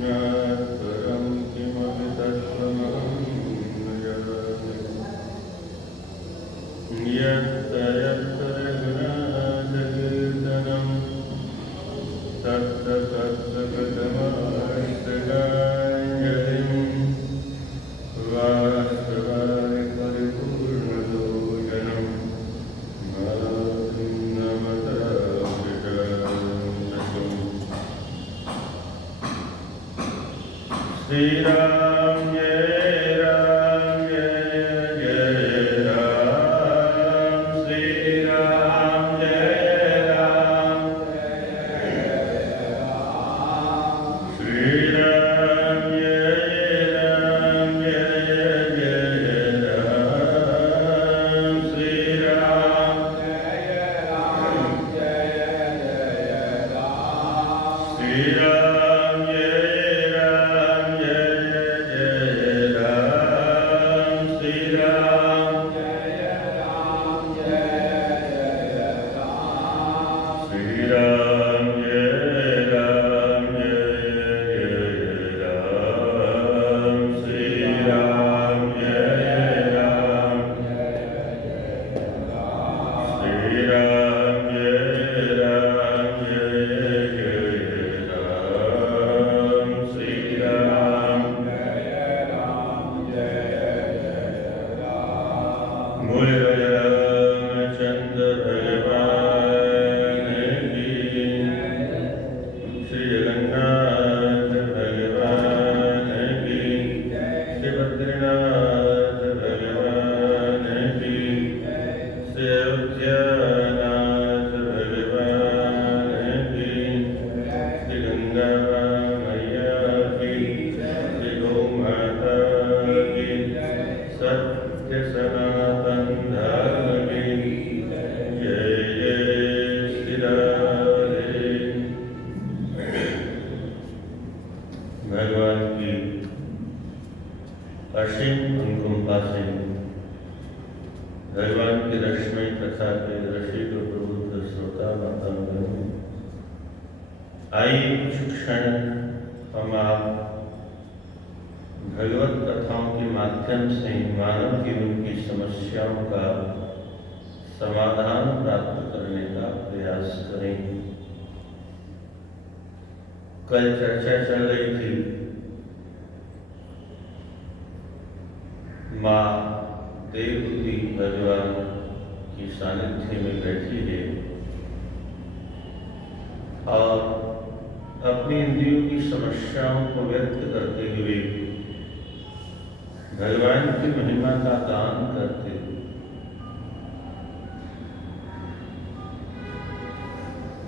कृष्णात्परं किमपि तत्त्वमहं न जाने। यत्र यत्र रघुनाथकीर्तनं तत्र तत्र प्रथमाश्रयाञ्जलिं वास्तवानि परिपूर्णलोचनं मां नमतः कृष्णं। श्रीराम जय राम जय जय राम। श्रीराम जय राम श्रीराम जय राम जय जय राम। श्रीराम श्रीराम जय राम जय जय राम। श्रीराम श्रीराम जय राम जय जय राम। श्रीराम जय राम श्रीराम जय राम जय जय राम। श्रीराम बोले रामचंद्र भगवान की। श्री जगन्नाथ भगवान की। श्री बद्रीनाथ भगवान की। श्री अयोध्यानाथ भगवान की। श्री गंगा मैया की। श्री गौ माता की। सत्य सनातन धर्म की जय जय श्री राधे। भगवान की असीम अनुकंपा से भगवान की रश्मि कथा के रसिक प्रबुद्ध श्रोता माताओं, आइए कुछ क्षण हम आप भगवत कथाओं के माध्यम से मानव जीवन की समस्याओं का समाधान प्राप्त करने का प्रयास करें। कल चर्चा चल रही थी माँ देवहूति भगवान की सानिध्य में बैठी है और अपनी इंद्रियों की समस्याओं को व्यक्त करते हुए भगवान की महिमा का गान करते हुए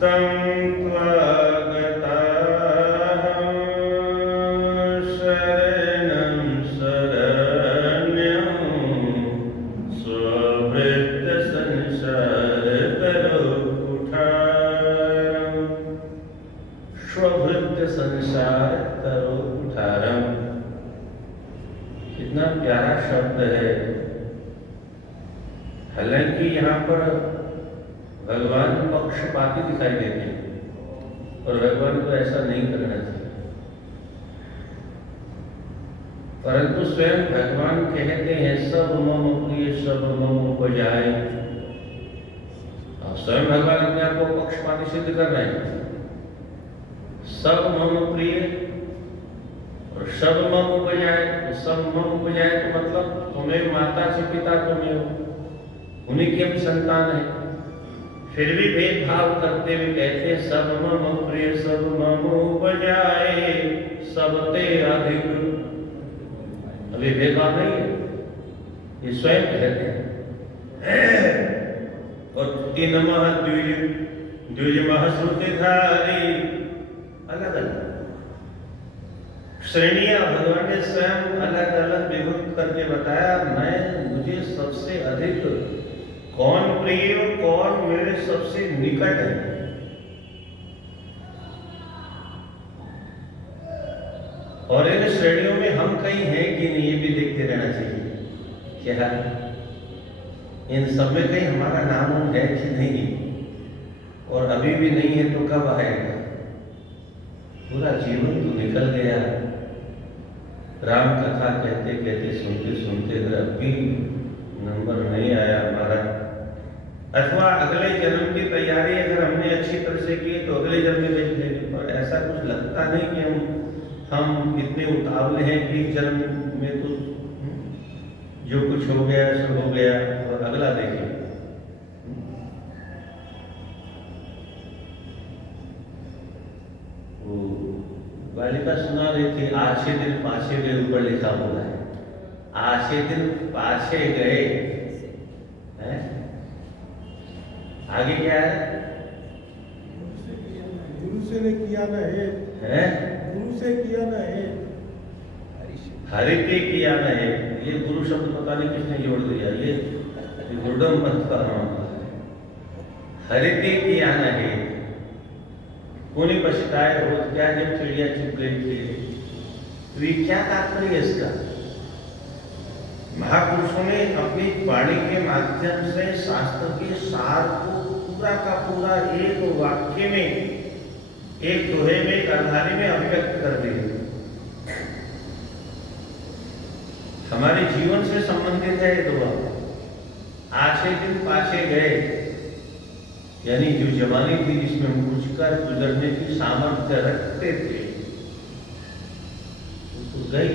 तं त्वागताहं शरणं शरण्यं स्वभृत्य संसारतरो कुठारम्। स्वभृत्य संसारतरो कुठारम्, कितना प्यारा शब्द है। हालांकि यहाँ पर भगवान पक्षपाती दिखाई देते हैं और भगवान को ऐसा नहीं करना चाहिए, परंतु स्वयं भगवान कहते हैं सब मम प्रिय सब मम उपजाए। स्वयं भगवान अपने आप को पक्षपाती सिद्ध कर रहे हैं। सब मम प्रिय और सब मम उपजाए, तो सब मम उपजाए तो मतलब तुम्हें माता से पिता तुम्हें हो, उन्हीं की हम संतान है। फिर भी भेदभाव करते हुए कहते हैं सब मम प्रिय सब मम उपजाए सबते अधिक। अभी भेदभाव नहीं है, ये स्वयं कहते हैं। और तीन मह द्विज मह श्रुतिधारी, अलग अलग श्रेणियां भगवान ने स्वयं अलग अलग विभक्त करके बताया। मुझे सबसे अधिक कौन प्रिय और कौन मेरे सबसे निकट है। और इन श्रेणियों में हम कहीं हैं कि नहीं, ये भी देखते रहना चाहिए। क्या इन सब में कहीं हमारा नाम है कि नहीं, और अभी भी नहीं है तो कब आएगा। पूरा जीवन तो निकल गया। राम कथा कहते कहते सुनते सुनते अगर अब भी नंबर नहीं आया हमारा, अथवा अगले जन्म की तैयारी अगर हमने अच्छी तरह से की तो अगले जन्म में भेज देंगे, पर ऐसा कुछ लगता नहीं कि हम इतने उतावले हैं कि जन्म में तो जो कुछ हो गया सो हो गया और अगला देखिए। वो बालिका सुना रही थी, आछे दिन पाछे गए, ऊपर लिखा हुआ है आछे दिन पाछे गए हैं? आगे क्या है? गुरु से ने किया न है, गुरु से किया न है, हरिते किया न है। ये गुरु शब्द पता नहीं किसने जोड़ दिया, ये गुरुडम मत का हरिते किया न है। कोने पछताए हो क्या जब चिड़िया चुप गई थी। तो ये क्या तात्पर्य है इसका? महापुरुषों ने अपनी वाणी के माध्यम से शास्त्र के सार को पूरा का पूरा एक वाक्य में, एक दोहे में, एक अर्धारी में अभिव्यक्त कर दिया। हमारे जीवन से संबंधित है ये दोहा। आछे दिन पाछे गए, यानी जो जवानी थी जिसमें हम उछकर गुजरने की सामर्थ्य रखते थे वो तो गई,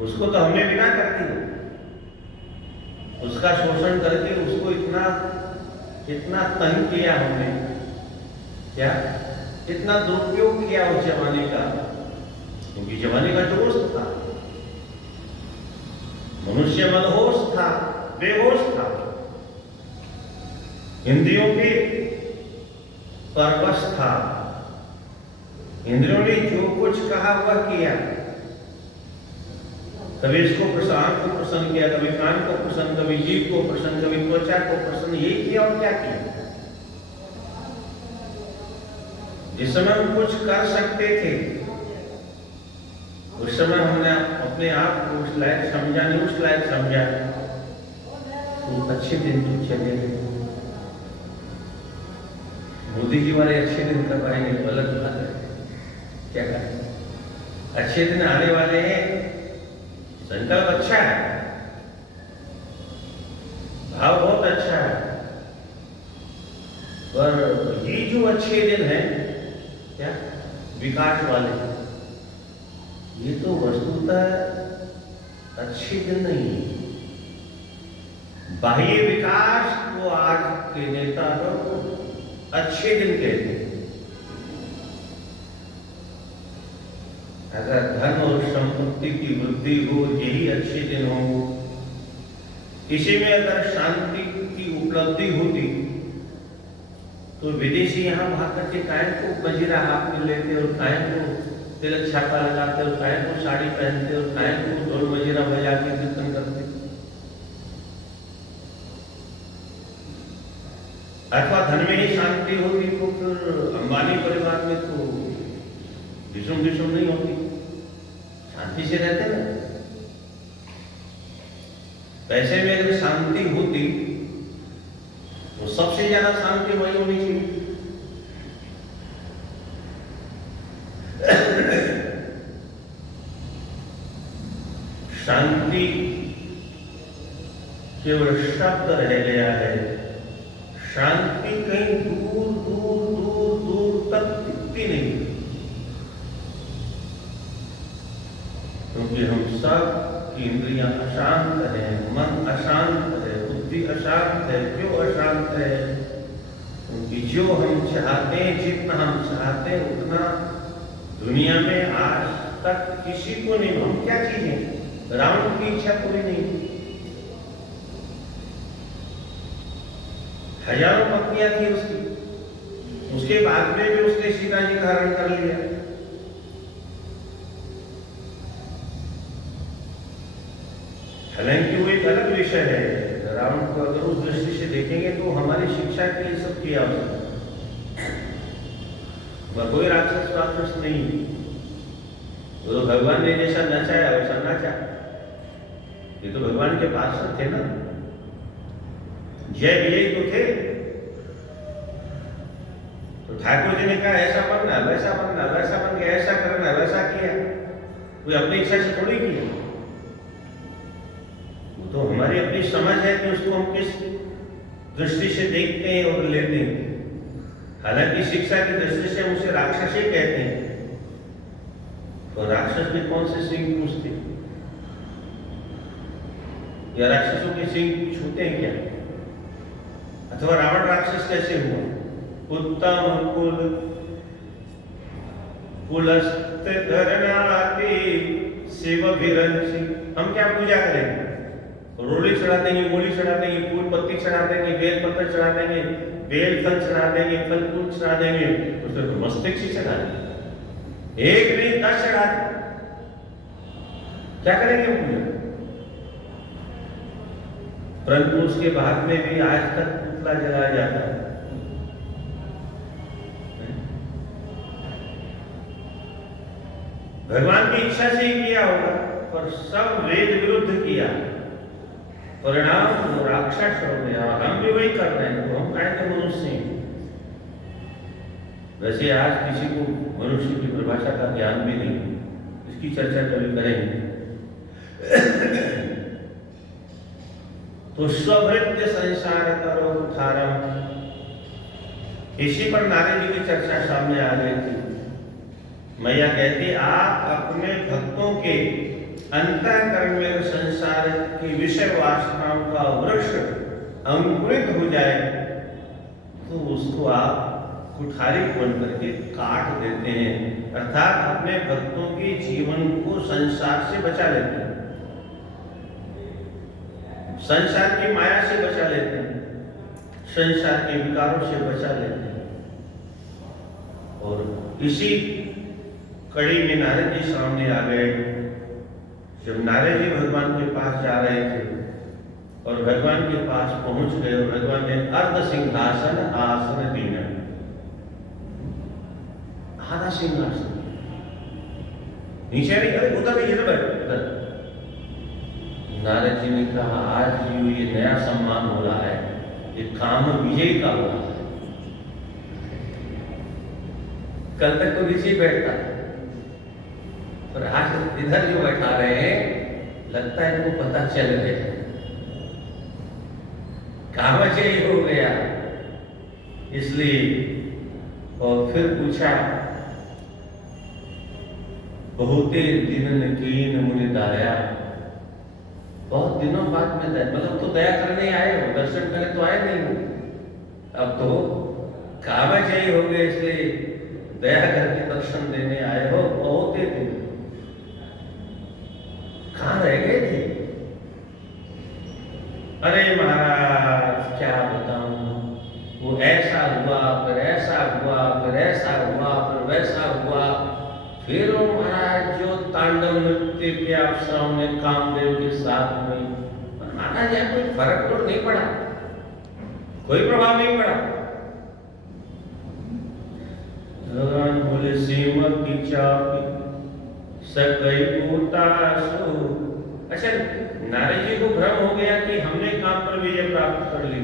उसको तो हमने बिना कर दिया, उसका शोषण करके उसको इतना इतना तंग किया हमने, क्या इतना दुरुपयोग किया उस जवानी का, क्योंकि जवानी का जोश था, मनुष्य मनहोश था, बेहोश था, इंद्रियों के परवश था। इंद्रियों ने जो कुछ कहा वह किया। कभी इसको आंख को प्रसन्न किया, कभी कान को प्रसन्न, कभी जीभ को प्रसन्न, कभी त्वचा को प्रसन्न, यही किया और क्या किया। जिस समय हम कुछ कर सकते थे उस समय हमने अपने आप को उस लायक समझा नहीं, उस लायक समझा तो अच्छे दिन तो चले गए। मोदी जी वाले अच्छे दिन कर पाएंगे, गलत बात है, क्या करें। अच्छे दिन आने वाले हैं, संकल्प अच्छा है, भाव बहुत अच्छा है, पर ये जो अच्छे दिन हैं क्या विकास वाले, ये तो वस्तुतः अच्छे दिन नहीं है। बाह्य विकास को आज के नेता लोग अच्छे दिन कहते हैं। अगर धन और संपत्ति की वृद्धि हो यही अच्छे दिन हो, इसी में अगर शांति की उपलब्धि होती तो विदेशी यहाँ भाग करके कायम को गजीरा हाथ में लेते और कायम को तिलक छापा लगाते और कायम को साड़ी पहनते और कायम को ढोल मजीरा बजा के कीर्तन करते। अथवा धन में ही शांति होती तो फिर अंबानी परिवार में तो विषम विषम नहीं होती, शांति से रहते ना। पैसे में अगर शांति होती तो सबसे ज्यादा शांति वही होनी चाहिए। शांति केवल शब्द रह गया है, शांति कहीं दूर दूर दूर दूर तक दिखती नहीं, क्योंकि हम सब की इंद्रियां अशांत है, मन अशांत है, बुद्धि अशांत है। क्यों अशांत है? क्योंकि जो हम चाहते हैं, जितना हम चाहते हैं उतना दुनिया में आज तक किसी को नहीं। हम क्या चीजें, रावण की इच्छा पूरी नहीं, हजारों पत्नियां थी उसकी, उसके बाद में भी उसने सीता जी का हरण कर लिया। हालांकि वो एक अलग विषय है, रावण को अगर उस दृष्टि से देखेंगे तो हमारी शिक्षा के लिए सब किया उसने, कोई राक्षस नहीं। तो भगवान ने जैसा नचाया वैसा नाचा, ये तो भगवान के पार्षद थे ना, जय विजय तो थे। तो ठाकुर जी ने कहा ऐसा बनना, वैसा बनना, वैसा बन गया, ऐसा करना, वैसा किया। कोई अपनी इच्छा से थोड़ी किया। वो तो हमारी अपनी समझ है कि उसको हम किस दृष्टि से देखते हैं और लेते हैं। हालांकि शिक्षा की दृष्टि से हम उसे राक्षस ही कहते हैं। तो राक्षस भी कौन से सिंह पूछते, या राक्षसों के सिंह छूते हैं क्या? अथवा रावण राक्षस कैसे हुआ? उत्तम कुलस्थ धरनाति शिव विरंची। हम क्या पूजा करेंगे? रोली चढ़ा देंगे, मूली चढ़ा देंगे, फूल पत्ती चढ़ा देंगे, बेल पत्र चढ़ा देंगे, बेल फल चढ़ा देंगे, फल फूल चढ़ा देंगे, उसमें तो मस्तिष्क ही चढ़ा देंगे। एक नहीं 10 चढ़ा देंगे। क्या करेंगे पूजा? परंतु उसके बाद में भी आज तक पुतला जलाया जाता है। भगवान की इच्छा से ही किया होगा, पर सब वेद विरुद्ध किया, परिणाम राक्षस हो गया। हम भी वही कर रहे हैं, तो हम काहे के मनुष्य हैं? वैसे आज किसी को मनुष्य की परिभाषा का ज्ञान भी नहीं, इसकी चर्चा कभी करेंगे। तो स्वभृत्य संसार करो उद्धारम, इसी पर नारद जी की चर्चा सामने आ गई थी। मैया कहती, आप अपने भक्तों के अंतःकरण में संसार की विषय वासनाओं का वृक्ष अंकुरित हो जाए तो उसको आप कुठारी बन करके काट देते हैं, अर्थात अपने भक्तों के जीवन को संसार से बचा लेते हैं, संसार की माया से बचा लेते हैं, संसार के विकारों से बचा लेते हैं। और इसी कड़ी में नारद जी सामने आ गए। जब नारद जी भगवान के पास जा रहे थे और भगवान के पास पहुंच गए और भगवान ने अर्ध सिंहासन आसन दिया, आधा सिंहासन नीचे नहीं करे, उधर नहीं बैठ। नारद जी ने कहा, आज ये नया सम्मान हो रहा है, ये काम विजय का हो रहा है। कल तक तो नीचे बैठता था, पर आज इधर जो बैठा रहे हैं, लगता है इनको पता चल गया, काम विजय हो गया, इसलिए। और फिर पूछा, बहुते दिन कीन मुनि दाया, बहुत दिनों बाद में दया, मतलब तो दया करने आए हो, दर्शन करने तो आए नहीं हो, अब तो काम विजय हो गए, इसलिए दया करके दर्शन देने आए हो। बहुते दिन कहाँ रह गए थे? अरे महाराज क्या बताऊं, वो ऐसा हुआ, फिर ऐसा हुआ, फिर ऐसा हुआ, फिर वैसा हुआ, फिर वो महाराज जो तांडव नृत्य के अवसरों में कामदेव के साथ में, महाराज यहाँ कोई फर्क तो नहीं पड़ा, कोई प्रभाव नहीं पड़ा। भगवान बोले, सीमा की चापी सकई बूटासु। अच्छा, नारद जी को भ्रम हो गया कि हमने काम पर विजय प्राप्त कर ली,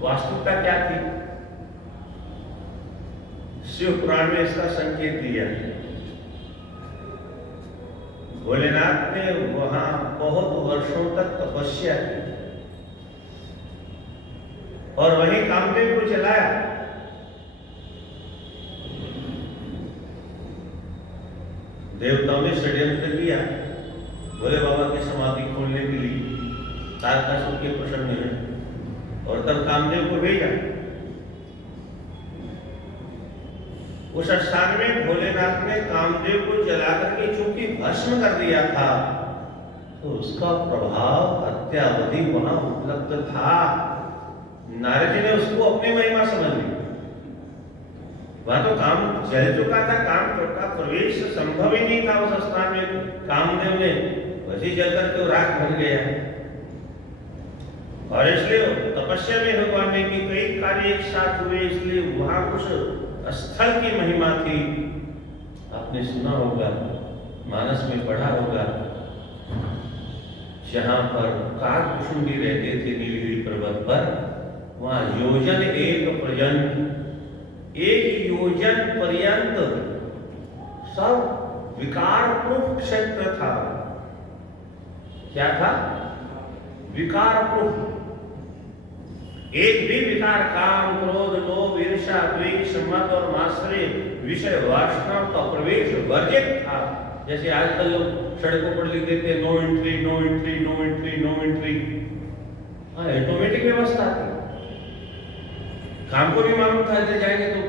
वास्तविकता क्या थी? शिव पुराण में इसका संकेत दिया है। भोलेनाथ ने वहां बहुत वर्षों तक तपस्या की और वहीं कामदेव को जलाया। देवताओं ने षड्यंत्र किया भोले बाबा की समाधि खोलने के लिए, तारकासुर के प्रसन्न है, और तब कामदेव को भेजा। उस स्थान में भोलेनाथ ने कामदेव को जलाकर के चूंकि भस्म कर दिया था, तो उसका प्रभाव अत्यावधि वहां उपलब्ध था। नारद जी ने उसको अपनी महिमा समझ ली। वहां तो काम जल चुका था, काम का प्रवेश संभव ही नहीं था उस स्थान में। कामदेव ने वही जल करके राख बन गया, और इसलिए तपस्या में भगवान ने की, कई कार्य एक साथ हुए, इसलिए वहां उस स्थल की महिमा थी। आपने सुना होगा, मानस में पढ़ा होगा, जहां पर काकभुशुंडी रहते थे नीलगिरी पर्वत पर, वहां योजन एक पर्यंत 1 योजन पर्यंत सब विकार प्रूफ क्षेत्र था। क्या था? विकार प्रूफ। एक भी विकार, काम, क्रोध, लोभ, ईर्ष्या, द्वेष, मद और मात्सर्य, विषय वासना का प्रवेश वर्जित था। जैसे आजकल लोग सड़कों पर लिख देते हैं, no entry, no entry, no entry, no entry. हाँ, ऑटोमेटिक व्यवस्था थी। काम को भी मालूम था इधर जाएंगे तो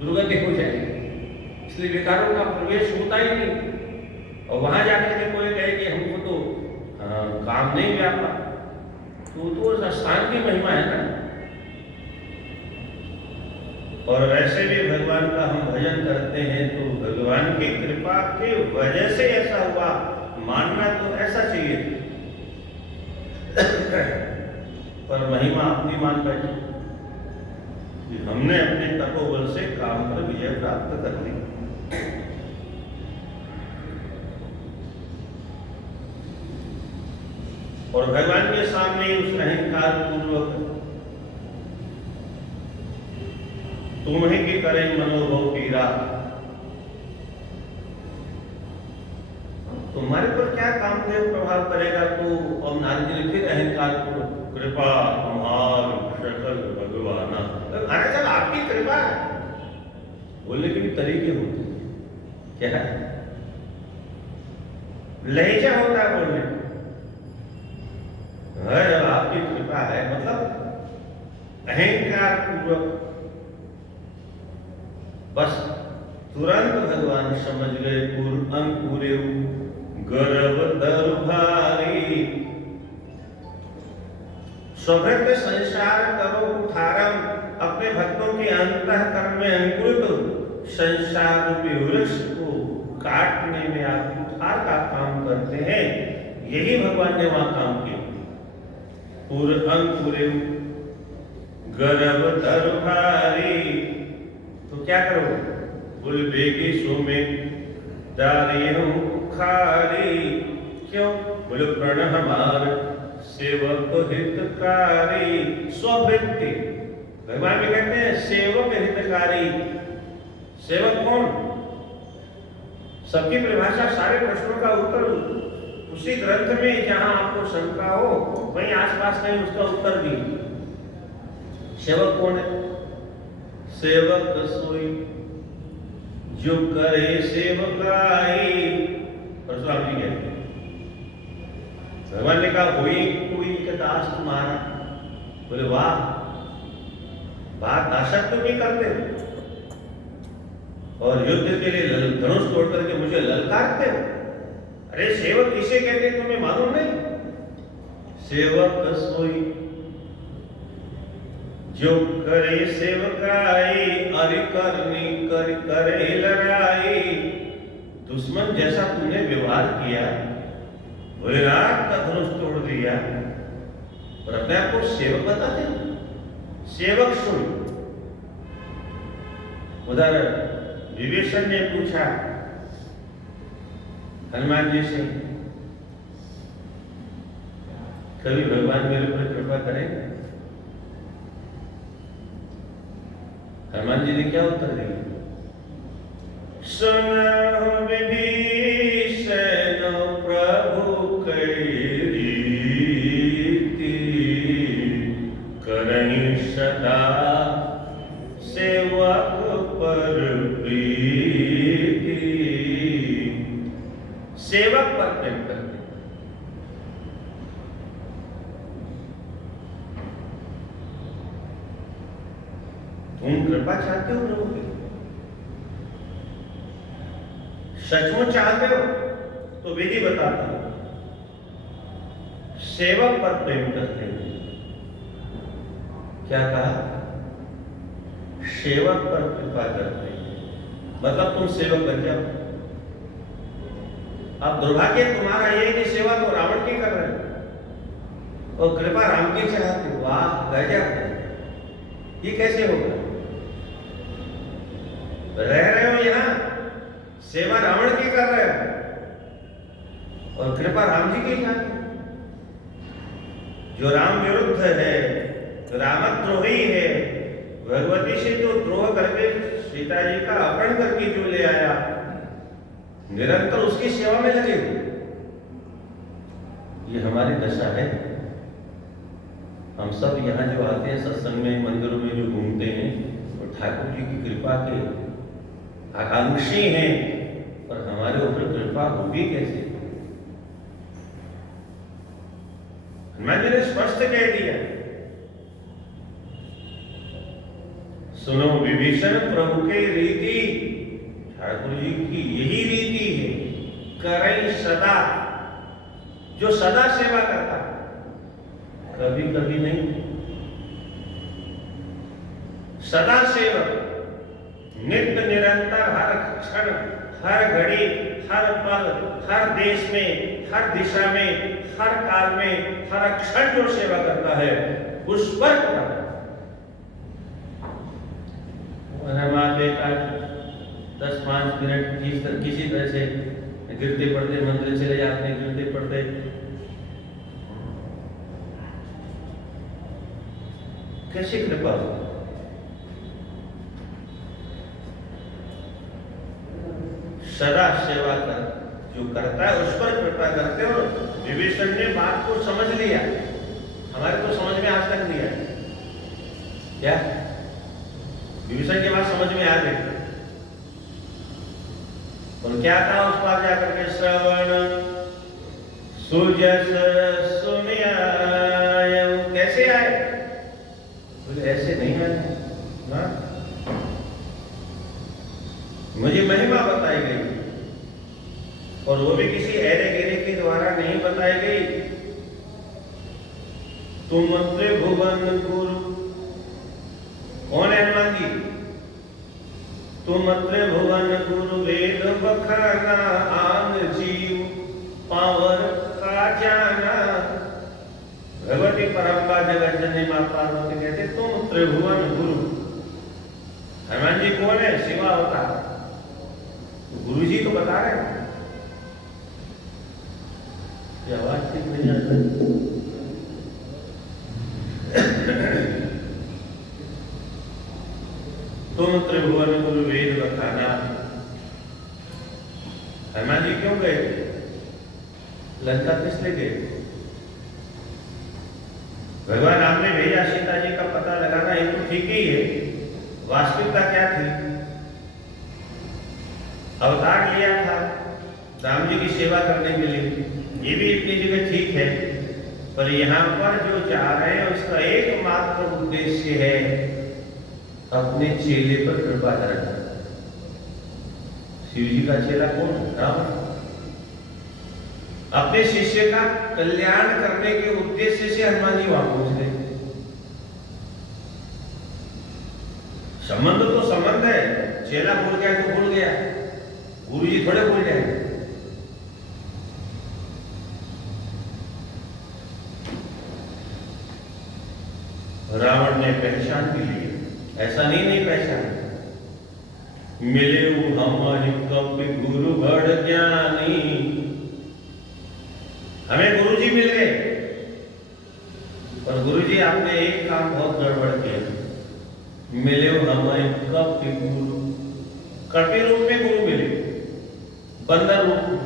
दुर्गति हो जाएगी, इसलिए विकारों का प्रवेश होता ही नहीं। और वहां जाकर के कोई कहे कि हमको तो काम नहीं व्यापा, तो उस स्थान की महिमा है ना। और वैसे भी भगवान का हम भजन करते हैं तो भगवान की कृपा की वजह से ऐसा हुआ, मानना तो ऐसा चाहिए। पर महिमा अपनी मान बैठे कि हमने अपने तपोबल से काम पर विजय प्राप्त कर ली। और भगवान के सामने उस अहंकार पूर्वक तुम्हें की करें मनोभव पीरा, तुम्हारे पर क्या कामदेव प्रभाव करेगा। तो अब नारद जी लिखे अहंकार पूर्वक कृपा तुम्हार सकल भगवाना। अरे चल आपकी कृपा है, बोलने के भी तरीके होते हैं। क्या है? लहजा होता है बोलने का। जब आपकी कृपा है मतलब अहंकार पूर्वक, बस तुरंत भगवान समझ गए अंकुरे गर्भ दर्भारी। स्वभृत संसार करो उठारम, अपने भक्तों के अंतःकरण में अंकुरित संसार रूपी वृक्ष को काटने में आप उठार का काम करते हैं। यही भगवान ने वहां काम किया। अंकुरे गर्भ दर्भारी, तो क्या करो? बुल बेगी सो में दारी हूं खारी। क्यों? बोले प्रण हमार सेवक हितकारी। स्ववृत्ति भगवान भी कहते हैं सेवक हितकारी। सेवक कौन? सबकी परिभाषा, सारे प्रश्नों का उत्तर उसी ग्रंथ में जहां आपको शंका हो वहीं आसपास कहीं उसका उत्तर भी। सेवक कौन है? सेवक सोई जो करे सेवकाई। परशुराम जी कहते हैं, भगवान ने कहा हुई कोई का दास तुम्हारा। बोले वाह, बात दासत्व भी करते हो और युद्ध के लिए धनुष तोड़ करके मुझे ललकारते हो। अरे सेवक किसे कहते हैं तुम्हें मालूम नहीं? सेवक सोई जो करे सेवकाई, अरे करनी कर करे लड़ाई। दुश्मन जैसा तूने व्यवहार किया, भोलेनाथ का धनुष तोड़ दिया और अपने आप को सेवक बताते। सेवक सुन। उधर विभीषण ने पूछा हनुमान जी से, कभी भगवान मेरे ऊपर कृपा करेंगे? हनुमान जी ने क्या उत्तर दिया? सुनो विभीषण प्रभु कई रीति, करहि सदा सेवक पर प्रीति। सेवक पर प्रेम करते। तुम कृपा चाहते हो प्रभु की? सचमुच चाहते हो तो विधि बताता हूं। सेवक पर प्रेम करते हैं। क्या कहा? सेवक पर कृपा करते हैं, मतलब तुम सेवक बन जाओ। अब दुर्भाग्य तुम्हारा ये कि सेवा तो रावण की कर रहे हो और कृपा राम की चाहते हो। वाह गजब, ये कैसे होगा? रह रहे हो यहां, सेवा रावण की कर रहे हो और कृपा राम जी की चाहते हो। जो राम विरुद्ध है, रामद्रोही है, भगवती से तो द्रोह करके सीता जी का अपहरण करके जो ले आया, निरंतर उसकी सेवा में लगे। ये हमारी दशा है। हम सब यहाँ जो आते हैं सत्संग में, मंदिरों में जो घूमते हैं, तो ठाकुर जी की कृपा के आकांक्षी हैं, पर हमारे ऊपर कृपा होगी कैसे? हनुमान जी ने स्पष्ट कह दिया, सुनो विभीषण प्रभु के रीति, ठाकुर जी की यही रीति है, करई सदा, जो सदा सेवा करता, कभी कभी नहीं, सदा सेवक, नित्य निरंतर, हर क्षण, हर घड़ी, हर पल, हर देश में, हर दिशा में, हर काल में, हर क्षण जो सेवा करता है, उस पर हम आप एक 10-5 मिनट किसी तरह से गिरते पड़ते मंदिर चले जाते हैं, गिरते पड़ते, कैसे कृपा हो? सदा सेवा कर जो करता है उस पर कृपा करते हो। विभीषण ने बात को समझ लिया, हमारे तो समझ में आज तक नहीं आया। क्या विभीषण की बात समझ में आ गई? और क्या था उस पार जाकर के? श्रवण सुजस सुनियाय, कैसे आए? बोले ऐसे नहीं आए ना, मुझे महिमा बताई गई, और वो भी किसी ऐरे गिरे के द्वारा नहीं बताई गई। तुम त्रिभुवन गुरु, कौन है हनुमान जी? तुम त्रिभुवन गुरु, वेद बखाना, आन जीव पावर का जाना। भगवती परम्परा जगत जननी मां पार्वती कहते तुम त्रिभुवन गुरु। हनुमान जी कौन है? शिवा होता, गुरु जी तो बता रहे हैं। ये आवाज ठीक नहीं आती। तुम त्रिभुवन गुरु, वेद बखाना। हनुमान जी क्यों गए लंका? किस लिए गए? भगवान राम ने भेजा सीता जी का पता लगाना, ये तो ठीक ही है। वास्तविकता क्या थी? अवतार लिया था राम जी की सेवा करने के लिए, ये भी इतनी जगह ठीक है, पर यहाँ पर जो जा रहे हैं उसका एकमात्र उद्देश्य है अपने चेले पर कृपा करना। शिव जी का चेला कौन? राम। अपने शिष्य का कल्याण करने के उद्देश्य से हनुमान जी वहां पहुंच गए। संबंध तो संबंध है, चेला भूल गया तो भूल गया, गुरु जी थोड़े भूल जाएंगे। रावण ने पहचान भी ली, ऐसा नहीं पहचान। मिले हम कपि गुरु बड़ ज्ञानी, हमें गुरु जी मिल गए, पर गुरु जी आपने एक काम बहुत गड़बड़ किया। मिले हम कपि गुरु, कपि रूप में गुरु मिले, बंदर रूप में।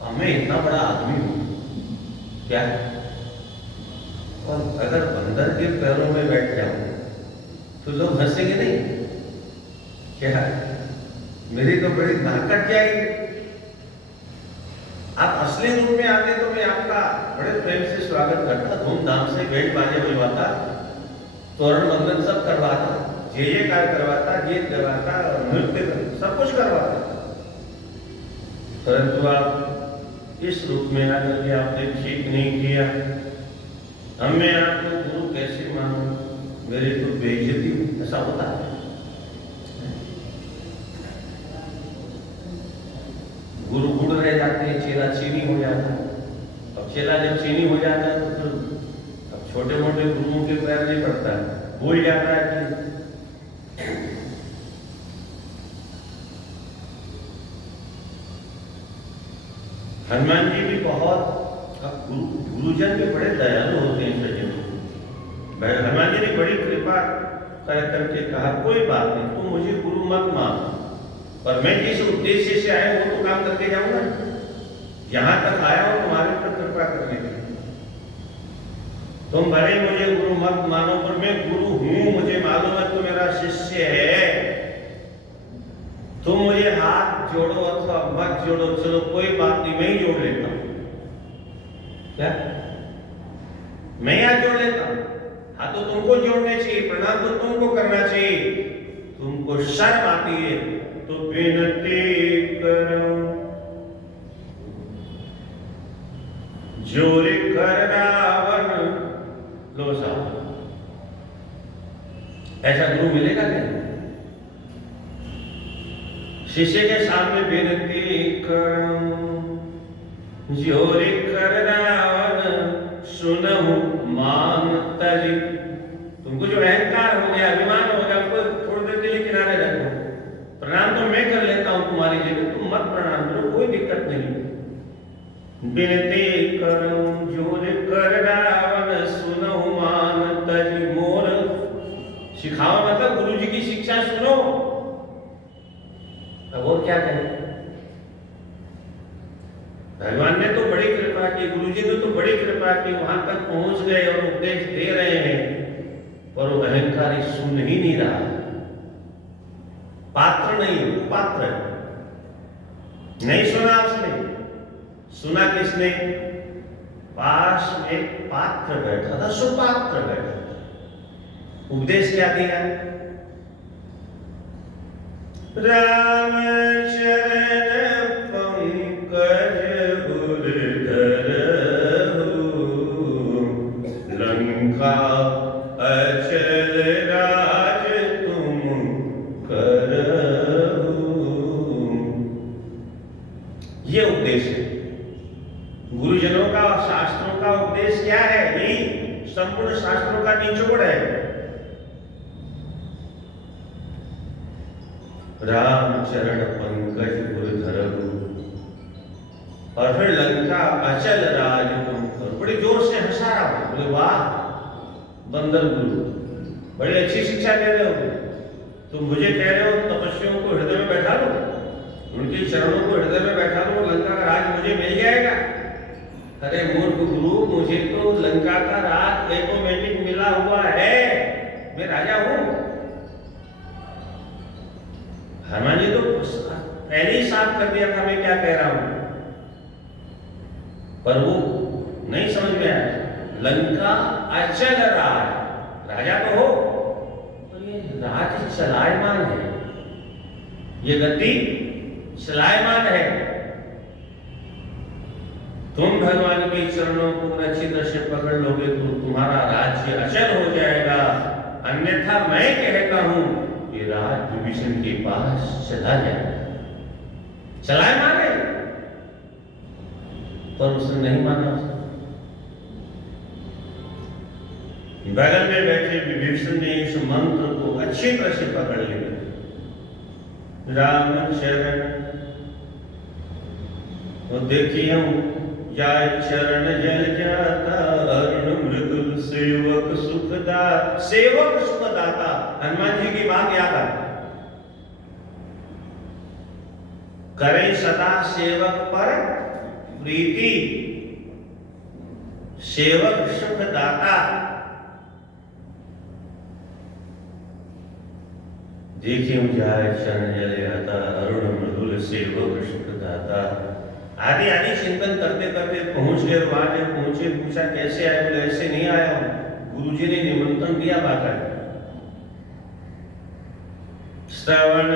हमें इतना बड़ा आदमी हूं क्या, और अगर बंदर के पैरों में बैठ जाऊं तो लोग हंसेंगे नहीं क्या? मेरी तो बड़ी नाक कट जाएगी। आप असली रूप में आते तो मैं आपका बड़े प्रेम से स्वागत करता, धूमधाम से भेंट बाजे बजवाता, तोरण बंधन सब करवाता, ये कार्य करवाता, गीत गवाता, नृत्य सब कुछ करवाता। परंतु आप इस रूप में आकर के आपने ठीक नहीं किया। हम मैं आपको गुरु कैसे मानूं? मेरी तो बेइज्जती, ऐसा होता है। गुरु गुड़ रह जाते हैं, चेला चीनी हो जाता है। अब चेला जब चीनी हो जाता है तो फिर अब छोटे मोटे गुरुओं के पैर नहीं पड़ता है, भूल जाता है कि हनुमान जी भी बहुत, अब गुरुजन भी बड़े दयालु होते हैं सज्जनों। हनुमान जी ने बड़ी कृपा कह करके कहा कोई बात नहीं, तुम मुझे गुरु मत मानो, पर मैं जिस उद्देश्य से आया वो तो काम करके जाऊंगा। यहां तक आया हूं तुम्हारे पर कृपा करने के लिए। तुम भले मुझे गुरु मत मानो, पर मैं गुरु हूं, मुझे मालूम है तो मेरा शिष्य है। तुम मुझे हाथ जोड़ो अथवा मत जोड़ो, चलो कोई बात नहीं, मैं ही जोड़ लेता हूं। क्या मैं हाथ जोड़ लेता हूं? हाँ तो तुमको जोड़ने चाहिए, प्रणाम तो तुमको करना चाहिए। तुमको शर्म आती है तो विनती करो, जोर कर रावण लो साहब। ऐसा गुरु मिलेगा नहीं। शिष्य के सामने विनती करो, जोर कर रावण सुनहु मान तजी। तुमको जो अहंकार हो गया, अभिमान हो गया, उसको थोड़ी देर के लिए किनारे रखो। प्रणाम तो मैं कर लेता हूं तुम्हारी जगह, तुम मत प्रणाम करो, कोई दिक्कत नहीं। विनती करो जोर कर रावण सुनहु मान तजी। मोर सिखाओ मतलब गुरु जी की शिक्षा सुनो। अब और क्या कहें? भगवान ने तो बड़ी कृपा की, गुरुजी ने तो बड़ी कृपा की, वहां तक पहुंच गए और उपदेश दे रहे हैं, पर वो अहंकारी सुन ही नहीं रहा। पात्र नहीं, वो पात्र है। नहीं सुना उसने, सुना किसने? पास में पात्र बैठा था, सुपात्र बैठा था। उपदेश क्या दिया? राम चरण पंकज लंका अचल राज तुम करहु। ये उपदेश है गुरुजनों का। शास्त्रों का उपदेश क्या है? यही संपूर्ण शास्त्रों का निचोड़ है। राम चरण पंकज गुरु धरहु, और फिर लंका अचल राज तुम करो। बड़ी जोर से हंसा रहा, बोले वाह बंदर गुरु, बड़ी अच्छी शिक्षा दे रहे हो। तुम मुझे कह रहे हो तपस्वियों को हृदय में बैठा लो, उनके चरणों को हृदय में बैठा लो, लंका का राज मुझे मिल जाएगा। अरे मूर्ख गुरु, मुझे तो लंका का राज ऑटोमेटिक मिला हुआ है, मैं राजा हूं। हनुमान जी तो पहले ही साफ कर दिया था मैं क्या कह रहा हूं, पर वो नहीं समझ में आया। लंका अचल राज, राजा तो हो, पर ये राज चलायमान है, ये गति चलायमान है। तुम भगवान के चरणों को अच्छी तरह से पकड़ लोगे तो तुम्हारा राज्य अचल हो जाएगा, अन्यथा मैं कहता हूं ये राज विभीषण के पास चला जाएगा। चलायमान है, पर उसने नहीं माना। बगल में बैठे विभीषण ने इस मंत्र को अच्छी तरह से पकड़ लिया। राम चरण तो देखिए जाय चरण जल जाता, अरुण मृदुल सेवक सुखदा। सेवक सुखदाता, हनुमान जी की बात याद आ। करे सदा सेवक पर प्रीति, सेवक सुखदाता। देखिए जाय चरण जल जाता, अरुण मृदुल सेवक सुखदाता। आदि आदि चिंतन करते करते पहुंच गए। वहां जब पहुंचे पूछा कैसे आए? बोले ऐसे नहीं आया हूं, गुरुजी ने निमंत्रण दिया बाकर। श्रवण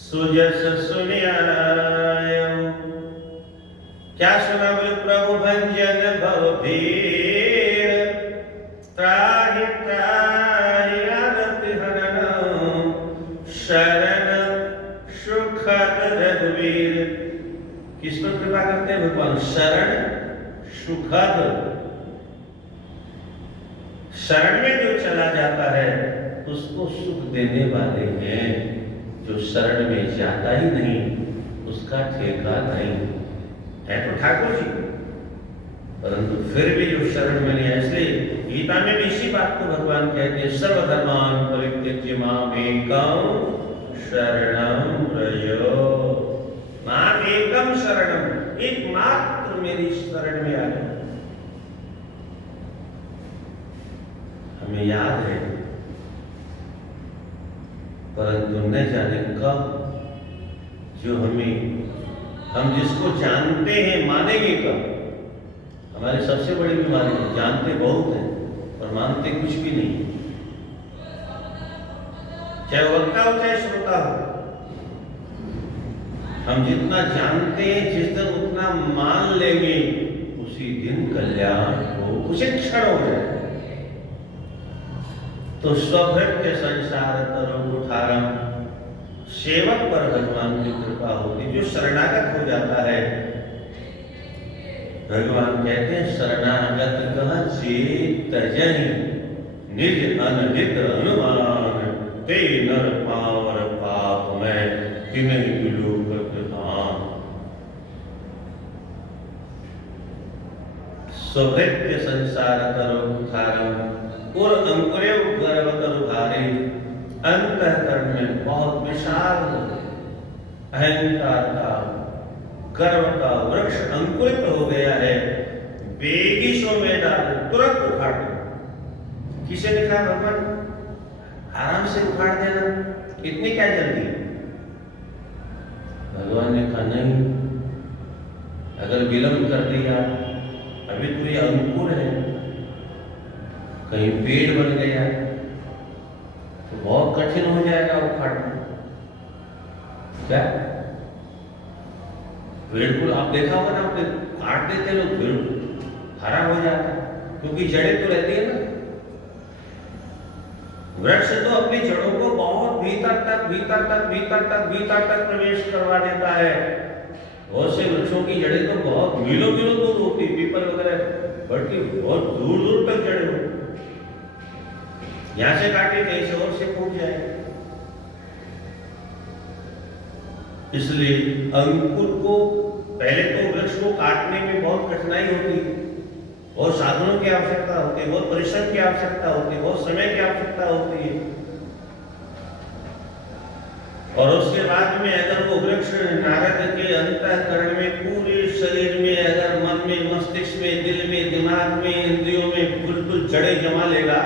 सुजस सुनियायो। क्या सुना? बोले प्रभु भंजन भवभीर, त्राहि त्राहि आरति हरन, शरण सुखद रघुवीर। किस पर कृपा करते हैं भगवान? शरण सुखद। शरण में जो चला जाता है उसको सुख देने वाले हैं, जो शरण में जाता ही नहीं उसका ठेका नहीं है। तो ठाकुर जी परंतु फिर भी जो शरण में लिया, इसलिए गीता में भी इसी बात को भगवान कहते हैं, सर्वधर्मान परित्यज्य माम एकम शरणम व्रज। माम एकम शरणम, एकमात्र मेरी शरण में आ जाओ। हमें याद है, परंतु न जाने कब जो हम जिसको जानते हैं मानेंगे कब। हमारी सबसे बड़ी बीमारी है, जानते बहुत हैं और मानते कुछ भी नहीं, चाहे वक्ता हो चाहे श्रोता हो। हम जितना जानते हैं जिस दिन उतना मान लेंगे, उसी दिन कल्याण हो, उसी क्षण हो जाए। तो स्वभृत्य संसार तरम उठारम, सेवक पर भगवान की कृपा होती, जो शरणागत हो जाता है। भगवान कहते हैं शरणागत कहा चेत तजहि निज अनहित अनुमान, ते नर पावर पाप में तिन्हि विलोकत धाम। स्वभृत्य संसार तरम उठारम, और अंकुरेव गर्भ तरु भारी, अंतःकरण में बहुत विशाल अहंकार का गर्व का वृक्ष अंकुरित हो गया है। बेगिशों में डाल तुरंत उखाड़ दो। किसे लिखा भगवान? आराम से उखाड़ देना, इतनी क्या जल्दी? भगवान ने कहा नहीं, अगर विलंब कर दिया, अभी तो ये अंकुर है, कहीं पेड़ बन गया तो बहुत कठिन हो जाएगा उखाड़ना। क्या पेड़ को आप देखा होगा ना, काट देते लोग, पेड़ हरा हो जाता है, क्योंकि जड़ें तो रहती है ना। वृक्ष तो अपनी जड़ों को बहुत भीतर तक प्रवेश करवा देता है। बहुत से वृक्षों की जड़ें तो बहुत मीलों दूर होती, पीपल वगैरह बढ़ती बहुत दूर तक जड़ें होती। यहां से काटे कहीं से और से फूट जाए। इसलिए अंकुर को पहले तो वृक्ष को काटने में बहुत कठिनाई होती है, बहुत साधनों की आवश्यकता होती है, बहुत परिश्रम की आवश्यकता होती है, बहुत समय की आवश्यकता होती है। और उसके बाद में अगर वो वृक्ष नारद के अंतःकरण में, पूरे शरीर में, अगर मन में, मस्तिष्क में, दिल में, दिमाग में, इंद्रियों में बिल्कुल जड़ें जमा लेगा,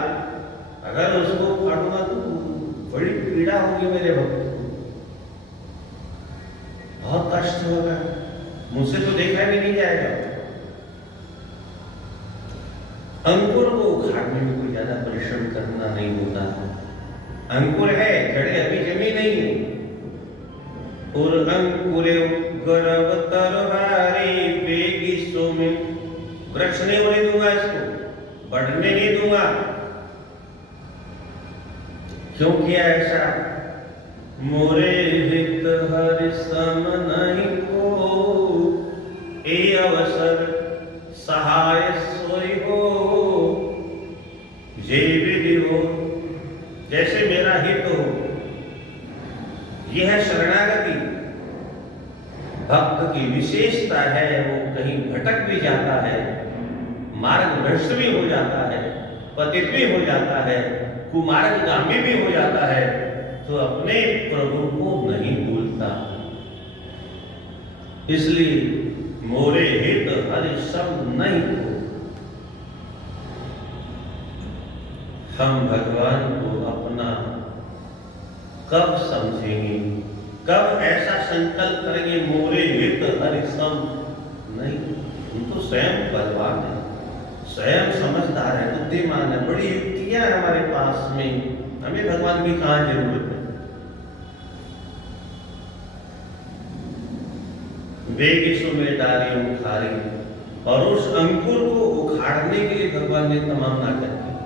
अगर उसको काटूंगा तो बड़ी पीड़ा होगी मेरे भक्त, बहुत कष्ट होगा, मुझसे तो देखा भी नहीं जाएगा। अंकुर को उखाड़ने में कोई ज्यादा परिश्रम करना नहीं होता। अंकुर है, जड़ें अभी जमी नहीं है। और अंकुरे गर्भ तरवारी बेगिसों में, वृक्ष नहीं होने दूंगा, इसको बढ़ने नहीं दूंगा। क्यों किया ऐसा? मोरे हित हरि सम नहीं को, ए अवसर सहाय सोई हो। जे विधि हो, जैसे मेरा हित हो, यह है शरणागति। भक्त की विशेषता है, वो कहीं भटक भी जाता है, मार्ग भ्रष्ट भी हो जाता है, पतित भी हो जाता है, कुमार्गगामी भी हो जाता है, तो अपने प्रभु को नहीं भूलता। इसलिए मोरे हित हरि सम नहीं को, हम भगवान को अपना कब समझेंगे, कब ऐसा संकल्प करेंगे मोरे हित हरि सम नहीं। हम तो स्वयं बलवान है, स्वयं समझदार है, बुद्धिमान है, बड़ी युक्तियां है हमारे पास में, हमें भगवान की कहां जरूरत है। बेगिसों में डाली उखाड़ी, और उस अंकुर को उखाड़ने के लिए भगवान ने तमाम नाटक किए।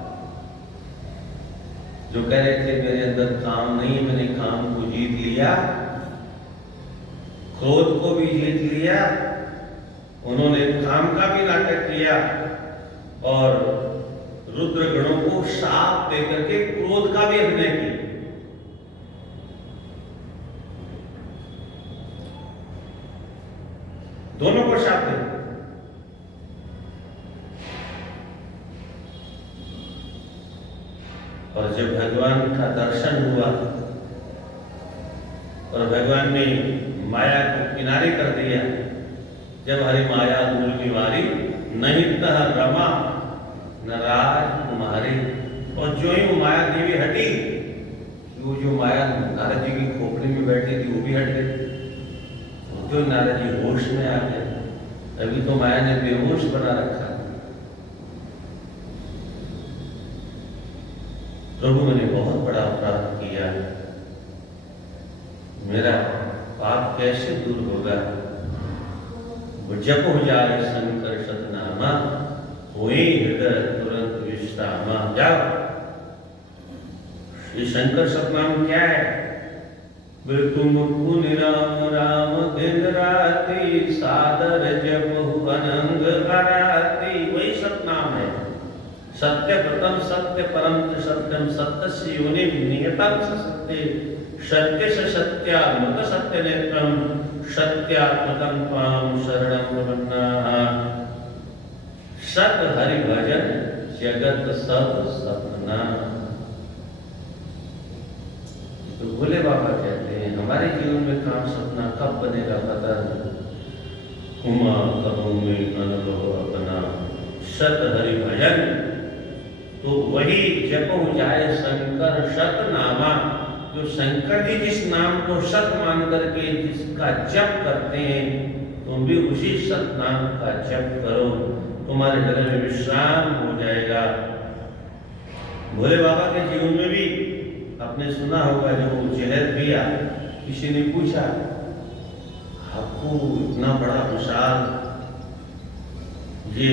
जो कह रहे थे मेरे अंदर काम नहीं है, मैंने काम को जीत लिया, क्रोध को भी जीत लिया, उन्होंने काम का भी नाटक किया और रुद्र गणों को शाप देकर के क्रोध का भी अभिनय किया। दोनों को शाप दे। भगवान का दर्शन हुआ और भगवान ने माया को किनारे कर दिया। जब हरि माया मूल निवारी, नहीं तह रमा न राजकुमारी। और जो ही वो माया देवी हटी, वो जो माया नारद जी की खोपड़ी में बैठी थी वो भी हट गई। तो नारद जी होश में आ गए। अभी तो माया ने बेहोश बना रखा। प्रभु मैंने बहुत बड़ा अपराध किया, मेरा पाप कैसे दूर होगा? जप हो जाए शंकर सतनामा, होए हृदय तुरंत विश्रामा। जाओ, ये शंकर सतनाम क्या है? बोले तुम पुनि राम राम दिन राति, सादर जप अनंग आराती। वही सतनाम है। सत्य प्रथम सत्य परम सत्यम, सत्य से योनि नियतम सत्य, सत्य से सत्यामृत सत्य नेत्रम, सत्यात्मकं त्वां शरणं प्रपन्नाः। सत हरि भजन जगत सब सपना। तो भोले बाबा कहते हैं हमारे जीवन में काम सपना कब बनेगा पता नहीं। उमा कबू में अनुभव अपना, सत हरि भजन। तो वही जप हो जाए शंकर सतनामा। जो शंकर जी जिस नाम को सत मान करके जिसका जप करते हैं, तुम भी उसी सत नाम का जप करो, तुम्हारे गले में विश्राम हो जाएगा। भोले बाबा के जीवन में भी आपने सुना होगा, जो जहर पिया, किसी ने पूछा आपको इतना बड़ा विशाल ये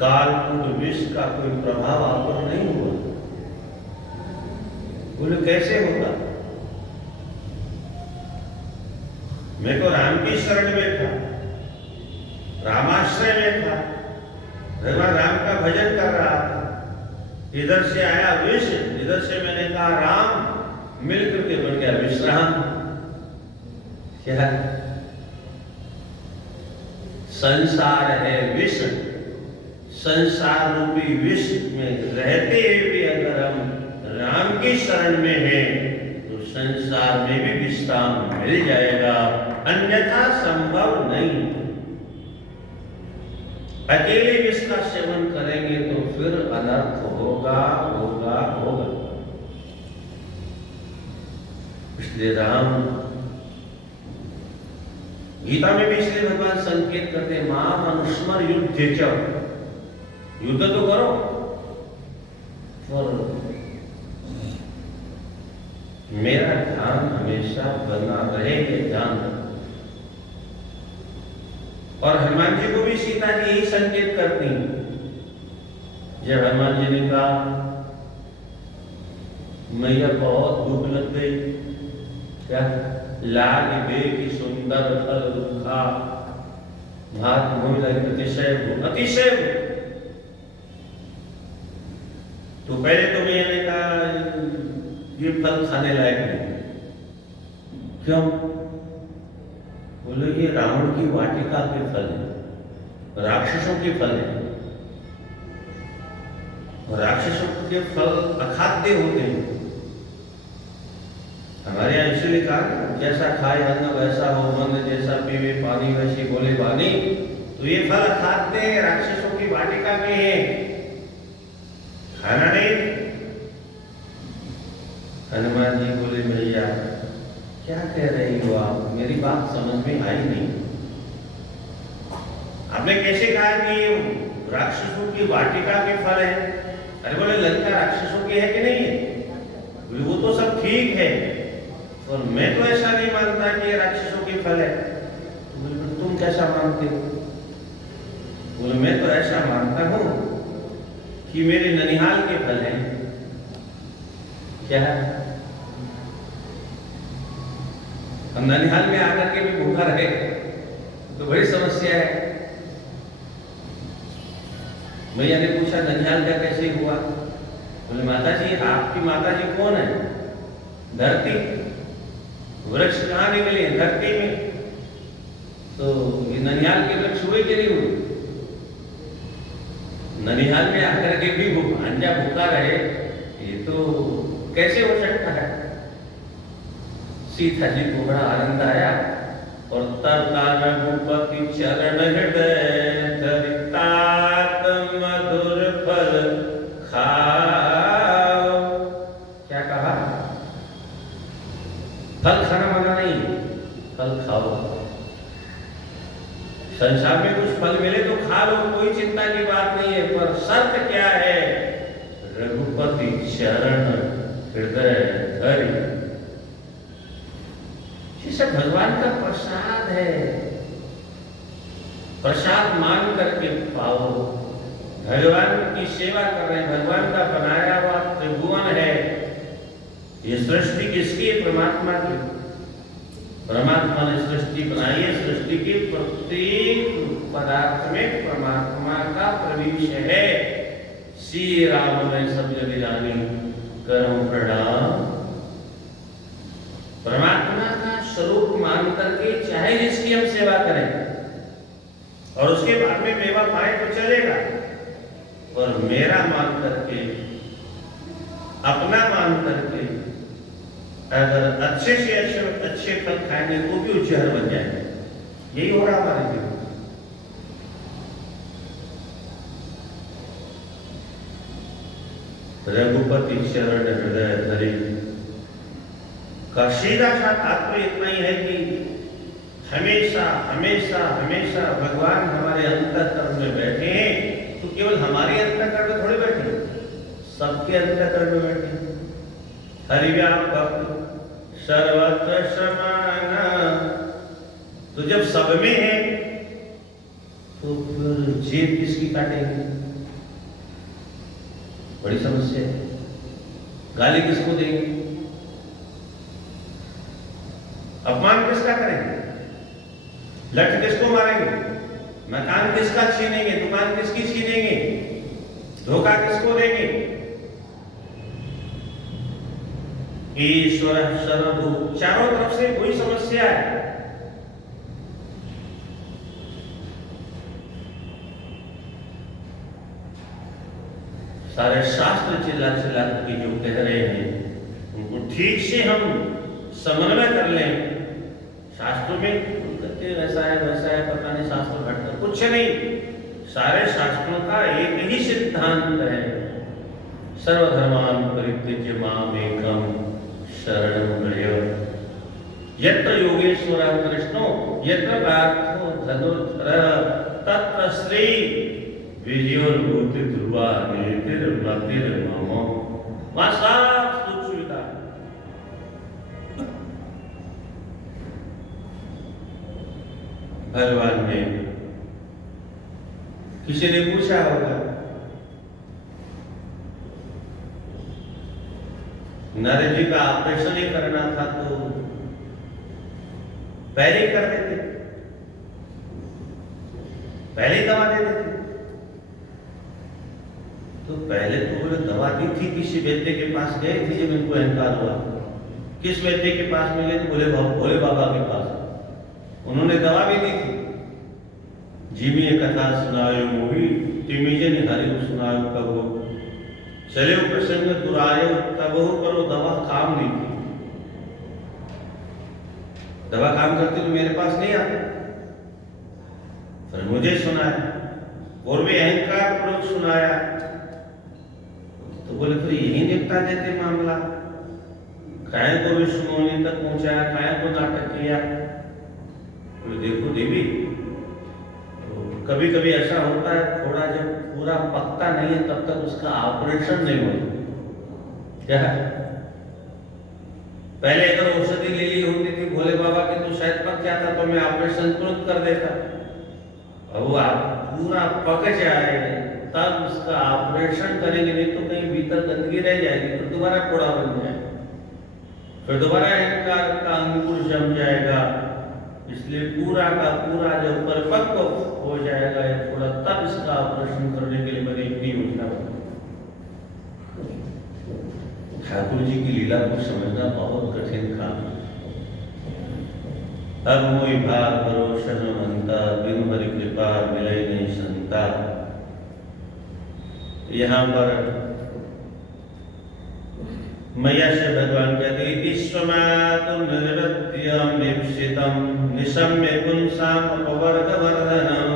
कालकूट विष का कोई प्रभाव आप पर नहीं हुआ? बोले कैसे होगा? मैं तो राम की शरण में था, रामाश्रय में था, भगवान राम का भजन कर रहा था। इधर से आया विष, इधर से मैंने कहा राम, मिलकर के बन गया विश्राम। क्या संसार है विष, संसार रूपी विष में रहते हुए भी अगर हम राम की शरण में हैं, तो संसार में भी विश्राम मिल जाएगा, अन्यथा संभव नहीं। अकेले विष का सेवन करेंगे तो फिर अनर्थ होगा होगा होगा। इसलिए राम गीता में भी इसलिए भगवान संकेत करते हैं, माम अनुस्मर युद्धे च, युद्ध तो करो और मेरा ध्यान हमेशा बना रहे, ये ध्यान। और हनुमान जी को भी सीता जी यही संकेत करती। जब हनुमान जी ने कहा मैया बहुत भूख लग गई, क्या लाल की सुंदर फल रुखा, भात भूमि लगी अतिशय अतिशय। तो पहले तो मैंने कहा ये फल खाने लायक नहीं। क्यों? बोले ये रावण की वाटिका के फल है, राक्षसों के फल है, और राक्षसों के फल अखाद्य होते हैं। हमारे यहाँ इसलिए कहा जैसा खाए अन्न वैसा हो मन, जैसा पीवे पानी वैसी बोले वाणी। तो ये फल अखाद्य राक्षसों की वाटिका में है, खाना नहीं। हनुमान जी बोले भैया क्या कह रही हो आप, मेरी बात समझ में आई नहीं। आपने कैसे कहा कि राक्षसों की वाटिका के फल है? अरे बोले लंका राक्षसों की है कि नहीं है? वो तो सब ठीक है, और मैं तो ऐसा नहीं मानता कि ये राक्षसों की फल है। तुम कैसा मानते हो? बोले मैं तो ऐसा मानता हूं कि मेरे ननिहाल के फल हैं। क्या है? हम ननिहाल में आकर के भी भूखा रहे तो बड़ी समस्या है। मैया ने पूछा ननिहाल का कैसे हुआ? बोले माता जी आपकी माता जी कौन है? धरती। वृक्ष कहाँ निकले? धरती में। तो ये ननिहाल के वृक्ष हुए कि नहीं हुए? ननिहाल में आकर के भी वो भांजा भूखा रहे, ये तो कैसे हो सकता है। सीता जी को बड़ा आनंद आया और तब रघुपति चरण हृदय धरितात मधुर फल खाओ। क्या कहा? फल खाना मना नहीं, फल खाओ। संसार में कुछ फल मिले तो खा लो, कोई चिंता की बात नहीं है, पर शर्त क्या है? रघुपति चरण हृदय धरि। ये सब भगवान का प्रसाद है, प्रसाद मान करके पाओ। भगवान की सेवा कर रहे हैं, भगवान का बनाया हुआ त्रिभुवन है। ये सृष्टि किसकी है? परमात्मा की। परमात्मा ने सृष्टि बनाई है, सृष्टि के प्रत्येक पदार्थ में परमात्मा का प्रवेश है। श्री राम में सब जग जानी करो प्रणाम। परमात्मा का स्वरूप मान करके चाहे जिसकी हम सेवा करें और उसके बाद में मेवा पाए तो चलेगा, और मेरा मान करके, अपना मान करके अगर अच्छे से अच्छे फल खाएंगे तो भी उच्चहर बन जाएंगे। यही हो रहा हमारे जीवन। रघुपति चरण हृदय धरि का सीधा सा तात्पर्य इतना ही है कि हमेशा हमेशा हमेशा भगवान हमारे अंतःकरण में बैठे हैं। तो केवल हमारे अंतःकरण में थोड़ी बैठे, सबके अंतःकरण में बैठे। हरिव्यापक सर्वत्र समाना। तो जब सब में है तो फिर जेब किसकी काटेंगे? बड़ी समस्या है। गाली किसको देंगे? अपमान किसका करेंगे? लठ किसको मारेंगे? मकान किसका छीनेंगे? दुकान किसकी छीनेंगे? धोखा किसको देंगे? ईश्वर सर्वभू, चारों तरफ से कोई समस्या है। सारे शास्त्र चिल्ला चिल्ला के जो कह रहे हैं उनको ठीक से हम समन्वय कर लें। शास्त्रों में कहते वैसा है वैसा है, पता नहीं शास्त्र घटता कुछ नहीं। सारे शास्त्रों का एक ही सिद्धांत है, सर्वधर्मान परित्यज्य माम एकम शरणं व्रज। यत्र योगेश्वरः कृष्णो यत्र पार्थो धनुर्धरः तत्र श्री विजयोर्भूति ध्रुवा नीतिर्मतिर्मम। वहाँ सब सुख सुविधा। भगवान ने किसी ने पूछा होगा, नरेश जी का ऑपरेशन ही करना था तो पहले ही कर देते, पहले ही दवा दे देते। तो पहले तो वो दवा दी थी, किसी वैद्य के पास गए थे जब इनको अहंकार हुआ। किस वैद्य के पास में गए? भोले बाबा के पास। उन्होंने दवा भी दी थी। जिमी कथा सुनायो मोही तिमिजन हरि सुनायो कबो चले प्रसंग दुरायो तबो करो। दवा काम नहीं थी। दवा काम करती तो मेरे पास नहीं आती, पर मुझे सुनाया और भी अहंकार पूर्वक सुनाया। तो बोले फिर यही निपटा देते मामला, काय को विष्णु तक पहुंचाया, काय को नाटक किया। बोले देखो देवी, कभी कभी ऐसा होता है, थोड़ा जब पूरा पकता नहीं है तब तक उसका ऑपरेशन नहीं होता। क्या है? पहले अगर औषधि ले ली होती थी भोले बाबा की तो शायद पक जाता, तो मैं ऑपरेशन तुरंत कर देता। अब वो पूरा पक जाए तब उसका ऑपरेशन करेंगे, नहीं तो कहीं भीतर गंदगी रह जाएगी, फिर दोबारा फोड़ा बन जाए, फिर दोबारा अहंकार का अंकुर जम जाएगा। इसलिए पूरा का पूरा जब परिपक्व हो जाएगा या थोड़ा, तब इसका ऑपरेशन करने के लिए मैंने इतनी योजना बनाई। ठाकुर जी की लीला को समझना बहुत कठिन काम है। अब मोई भाग भरोसा मनता, बिनु हरि कृपा मिले नहीं संता। यहाँ पर मैया से भगवान कहते हैं विश्वमातुं निर्वृत्यं निप्सितं निशम्य पुंसाम् अपवर्गवर्धनं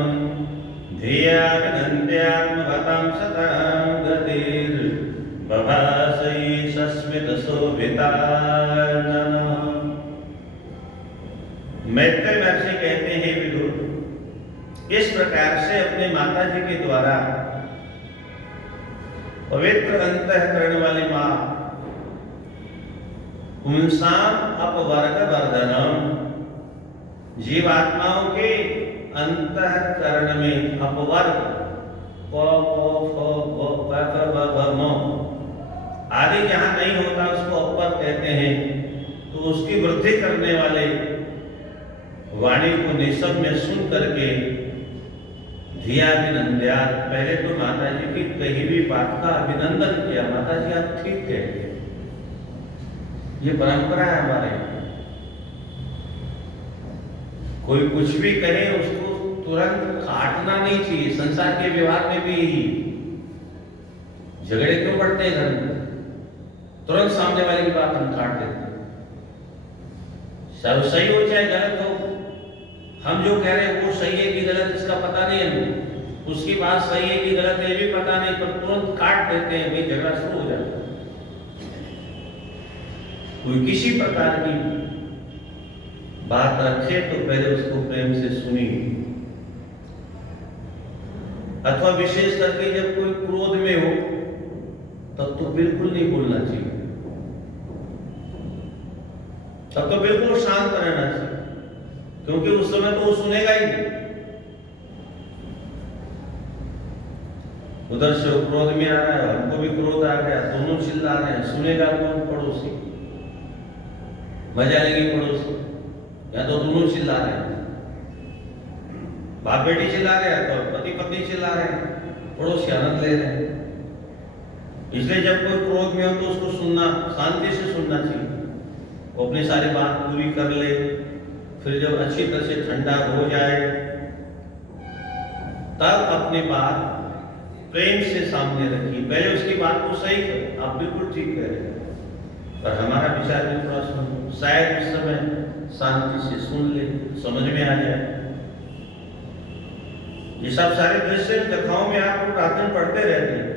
धियाभिनन्द्यात्मभतां सतां गतिर्बभासै सस्मितशोभिताननः। मैत्रेय महर्षि कहते हैं विदुर, इस प्रकार से अपने माता जी के द्वारा पवित्र अंतःकरण वाली मां पुंसाम अपवर्ग वर्धनम, जीवात्माओं के अंतःकरण में अपवर्ग आदि जहां नहीं होता उसको अपर कहते हैं, तो उसकी वृद्धि करने वाले वाणी को निशम्य सुन करके धियाभिनन्द्या, पहले तो माता जी की कही भी बात का अभिनंदन किया, माता जी आप ठीक कहते हैं, ये परंपरा है हमारे। कोई कुछ भी कहे उसको तुरंत काटना नहीं चाहिए। संसार के व्यवहार में भी झगड़े क्यों बढ़ते हैं घर में? तुरंत सामने वाले की बात हम काट देते हैं। सब सही हो चाहे गलत हो, हम जो कह रहे हैं वो सही है कि गलत इसका पता नहीं है, उसकी बात सही है कि गलत है ये भी पता नहीं, पर तुरंत काट देते हैं, भाई झगड़ा शुरू हो जाता है। कोई किसी प्रकार की बात रखे तो पहले उसको प्रेम से सुनी, अथवा विशेष करके जब कोई क्रोध में हो तब तो बिल्कुल नहीं बोलना चाहिए, तब तो बिल्कुल शांत रहना चाहिए, क्योंकि उस समय तो वो सुनेगा ही नहीं। उधर से वो क्रोध में आ रहा है, हमको भी क्रोध आ गया, दोनों चिल्ला रहे हैं, सुनेगा कौन? पड़ोसी। मजा लेगी पड़ोसी, या तो दोनों चिल्ला रहे हैं, बाप बेटी चिल्ला रहे हैं तो पति पत्नी चिल्ला रहे हैं, पड़ोसी आनंद ले रहे हैं। इसलिए जब कोई क्रोध में हो तो उसको सुनना, शांति से सुनना चाहिए, वो अपनी सारी बात पूरी कर ले, फिर जब अच्छी तरह से ठंडा हो जाए तब अपनी बात प्रेम से सामने रखिए। पहले उसकी बात को सही कर, आप बिल्कुल ठीक कह रहे हैं, पर हमारा विचार भी थोड़ा सुनो, शायद उस समय शांति से सुन ले, समझ में आ जाए। ये सब सारे दृश्य कथाओं में आप लोग रात में पढ़ते रहते हैं।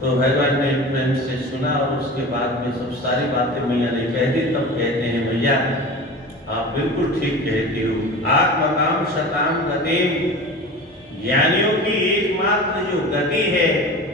तो भगवान ने प्रेम से सुना और उसके बाद में सब सारी बातें मैया ने कह दी। तब कहते हैं मैया आप बिल्कुल ठीक कहती हो, आत्मकाम शताम गतिम, ज्ञानियों की एकमात्र जो गति है